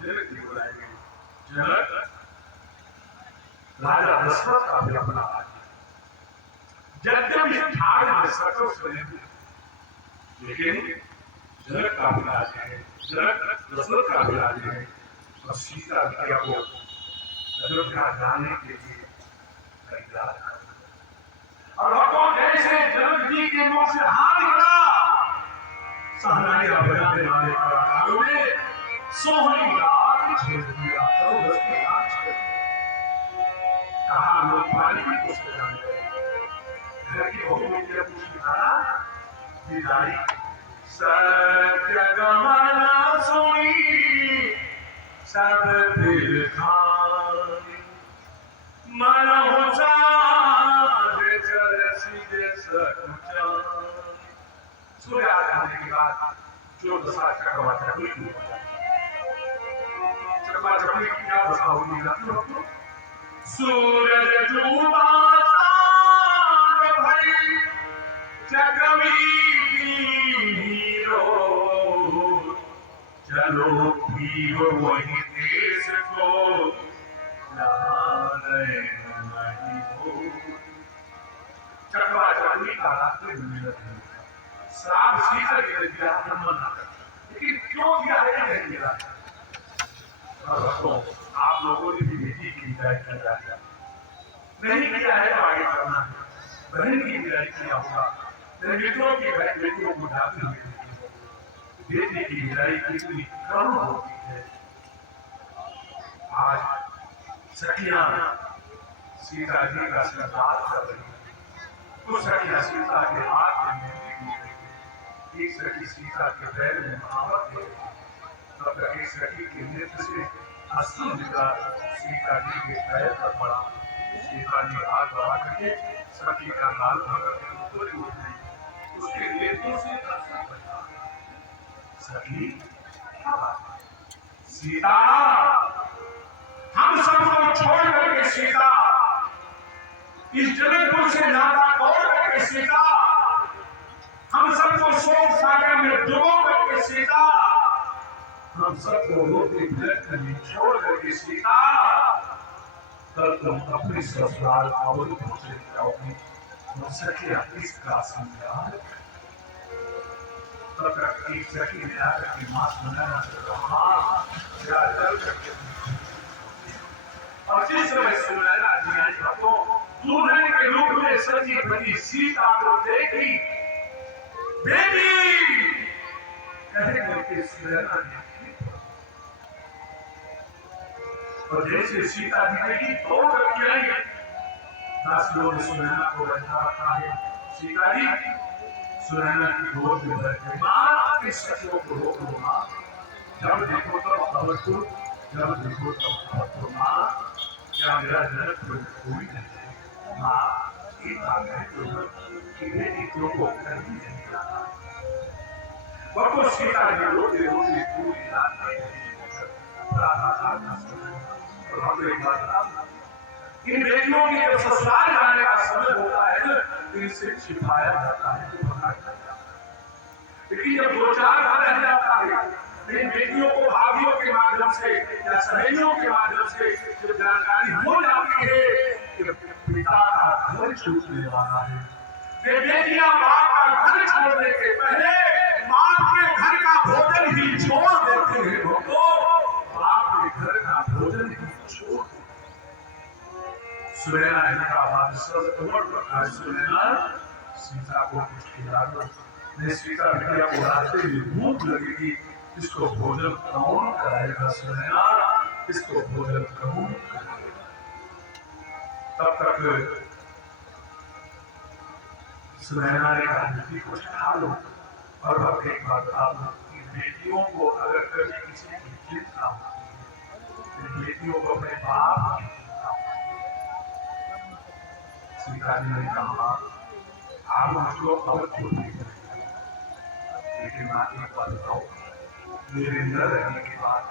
जनक जी बुलाएंगे। जनक, राजा दशरथ का भी अपना राज्य, यद्यपि ठाड़ में सकल स्वयं, लेकिन जनक का भी राज्य है, जनक दशरथ का भी राज्य है। और सीता मैया को अयोध्या जाने के लिए तैयार कर, और भक्तों जैसे जनक जी के मुख से हाथ निकला, सहनाइयां बजाने वाले कलाकारों ने सोहनी रात छोड़ दिया, करो रस के राज कर कहा, लोग पानी की पुस्तक जानते घर की बहू ने जब पूछा विदाई, सत्य गमना सुनी सब फिर खाई, मन हो साधे चल सीधे सकुचा। सूर्यास्त होने के बाद जो दशा चक्रवा चक्री की, चक्रवा चक्री की क्या दशा होगी ना, सूरज डूबा चांद भई चक्रवी हीरो, चलो फिर वही देश को नहीं हो। चक्रवा चक्री का रास्ते में लगे श्राप सीता के दिया मना कर, लेकिन क्यों दिया है नहीं दिया। आप लोगों ने भी बेटी की विदाई किया है, नहीं किया है तो आगे करना है। बहन की विदाई किया होगा, बेटियों की बेटियों को ढालते हुए बेटी की विदाई कितनी करुण होती है। आज सखियां सीता जी का श्रद्धांजलि कर रही है, कुछ सखियां सीता के हाथ में मेहंदी दी रही है, एक सखी सीता के पैर में महावत दे रही है, तब तक एक सखी के नृत्य से अश्रु निकला सीता जी के पैर पर पड़ा। सीता जी हाथ बढ़ा करके सखी का गाल पकड़ के ऊपर उठ गई, उसके नेत्रों से अश्रु बहा। सखी क्या बात, सीता हम सबको छोड़ करके सीता, इस जनकपुर से नाता तोड़ करके सीता, हम सबको शोक सागर में डुबो करके सीता, हम सबको रोते बिलखते छोड़ करके सीता, तब तुम अपने ससुराल अवध पहुंचे जाओगी। सखी इसका संज्ञान, तब तक एक सखी ने आकर के मां सुनाया चल करके, और जिस समय सुनैना जी आई तो दूल्हे के रूप में सजी बनी सीता को देखी, बेटी कहे करके सुनैना जी, और जैसे सीता जी बेटी दौड़ करके आई, दासियों ने सुनैना को बैठा रखा है। सीता जी सुनैना की गोद में बैठे, मां के सखियों को रोक लो मां, जब देखो तब अवधपुर, जब देखो तब अवधपुर, मां क्या मेरा जनकपुर कोई नहीं, मां एक आ गए कि बेटी को करनी नहीं जाता। वो सीता जी रोते रोते पूरी रात इन बेटियों के जब ससुराल जाने का समय होता है ना, इनसे छिपाया जाता है, लेकिन जब दो चार घर रह जाता है, इन बेटियों को भाभियों के माध्यम से या सहेलियों के माध्यम से जब जानकारी हो जाती है कि पिता का घर छूटने वाला है, वे बेटियां बाप का घर छोड़ने के पहले बाप के घर का भोजन ही छोड़ देते हैं। बाप के घर का भोजन ही छोड़, सुनैना का बात सर्वोपरि रखा है। सुनैना सीता को कुछ खिला दो, नहीं सीता बिटिया को रास्ते में भूख लगेगी, इसको भोजन कौन कराएगा? सुनैना इसको भोजन कौन कराएगा? तब तक सुनैना ने कहा बेटी कुछ खा लो, और अब एक बात बता दो, बेटियों को अगर कभी किसी की चिंता होती है, बेटियों को अपने बाप की चिंता होती है। सीता जी ने कहा आप मुझको और छोड़ दीजिए, लेकिन मां एक बात बताओ, मेरे न रहने के बाद